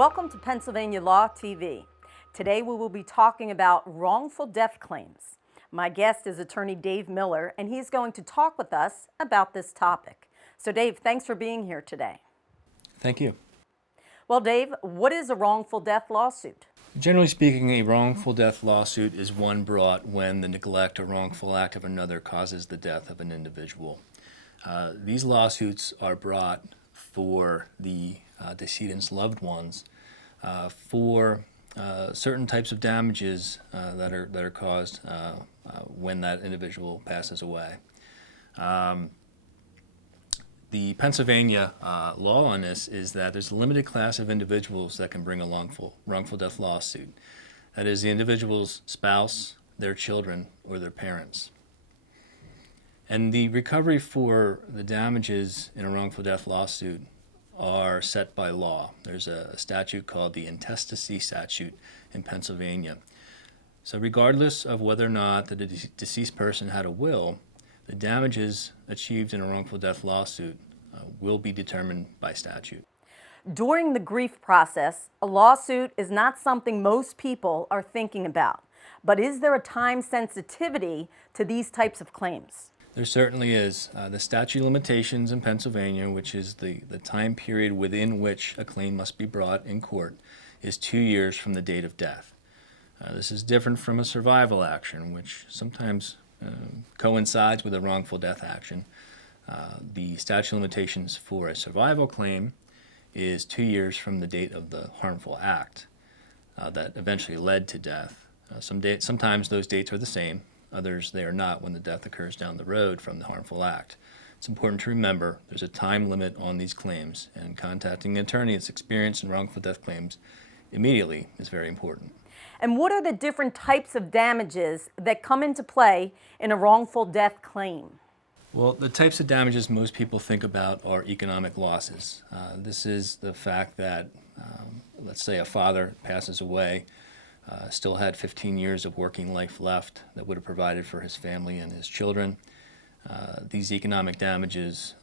Welcome to Pennsylvania Law TV. Today we will be talking about wrongful death claims. My guest is attorney Dave Miller, and he's going to talk with us about this topic. So Dave, thanks for being here today. Thank you. Well, Dave, what is a wrongful death lawsuit? Generally speaking, a wrongful death lawsuit is one brought when the neglect or wrongful act of another causes the death of an individual. These lawsuits are brought for the decedent's loved ones for certain types of damages that are caused when that individual passes away. The Pennsylvania law on this is that there's a limited class of individuals that can bring a wrongful death lawsuit. That is the individual's spouse, their children, or their parents. And the recovery for the damages in a wrongful death lawsuit are set by law. There's a statute called the intestacy statute in Pennsylvania. So regardless of whether or not the deceased person had a will, the damages achieved in a wrongful death lawsuit will be determined by statute. During the grief process, a lawsuit is not something most people are thinking about. But is there a time sensitivity to these types of claims? There certainly is. The statute of limitations in Pennsylvania, which is the time period within which a claim must be brought in court, is 2 years from the date of death. This is different from a survival action, which sometimes coincides with a wrongful death action. The statute of limitations for a survival claim is 2 years from the date of the harmful act that eventually led to death. Sometimes those dates are the same. Others, they are not when the death occurs down the road from the harmful act. It's important to remember there's a time limit on these claims, and contacting an attorney that's experienced in wrongful death claims immediately is very important. And what are the different types of damages that come into play in a wrongful death claim? Well, the types of damages most people think about are economic losses. This is the fact that, let's say a father passes away, still had 15 years of working life left that would have provided for his family and his children. These economic damages,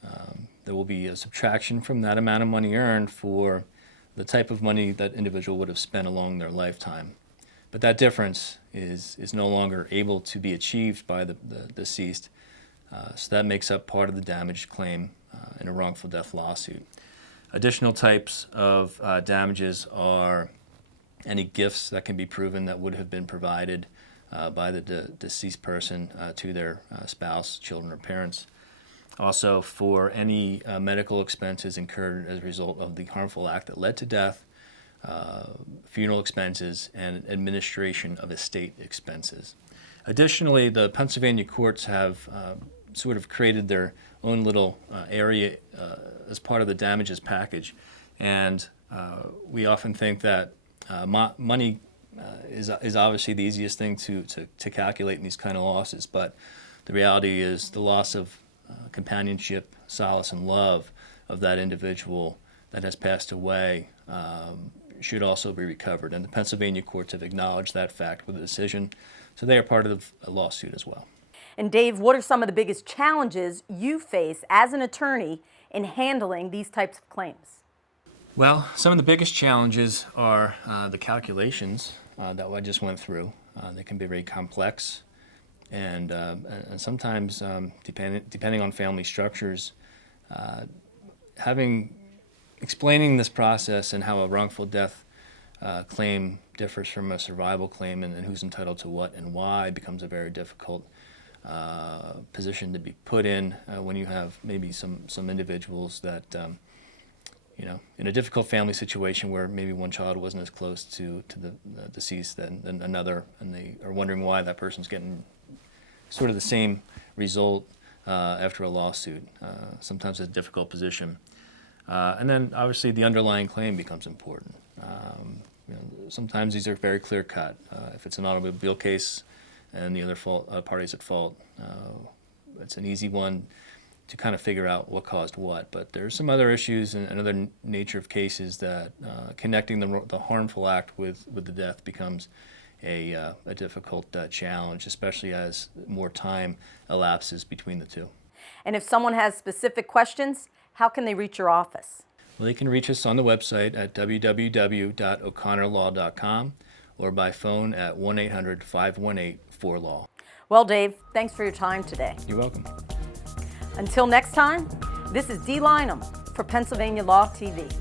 there will be a subtraction from that amount of money earned for the type of money that individual would have spent along their lifetime. But that difference is no longer able to be achieved by the deceased, so that makes up part of the damage claim in a wrongful death lawsuit. Additional types of damages are any gifts that can be proven that would have been provided by the deceased person to their spouse, children, or parents. Also, for any medical expenses incurred as a result of the harmful act that led to death, funeral expenses, and administration of estate expenses. Additionally, the Pennsylvania courts have sort of created their own little area as part of the damages package, and we often think that money is obviously the easiest thing to calculate in these kind of losses, but the reality is the loss of companionship, solace, and love of that individual that has passed away should also be recovered. And the Pennsylvania courts have acknowledged that fact with a decision, so they are part of the lawsuit as well. And Dave, what are some of the biggest challenges you face as an attorney in handling these types of claims? Well, some of the biggest challenges are the calculations that I just went through. They can be very complex, and sometimes, depending on family structures, explaining this process and how a wrongful death claim differs from a survival claim and who's entitled to what and why becomes a very difficult position to be put in when you have maybe some individuals that in a difficult family situation where maybe one child wasn't as close to the deceased than another, and they are wondering why that person's getting sort of the same result after a lawsuit. Sometimes it's a difficult position. And then obviously the underlying claim becomes important. Sometimes these are very clear cut. If it's an automobile case and the other party's at fault, it's an easy one to kind of figure out what caused what. But there's some other issues and other nature of cases that connecting the harmful act with the death becomes a difficult challenge, especially as more time elapses between the two. And if someone has specific questions, how can they reach your office? Well, they can reach us on the website at www.o'connorlaw.com or by phone at 1-800-518-4LAW. Well, Dave, thanks for your time today. You're welcome. Until next time, this is Dee Lynham for Pennsylvania Law TV.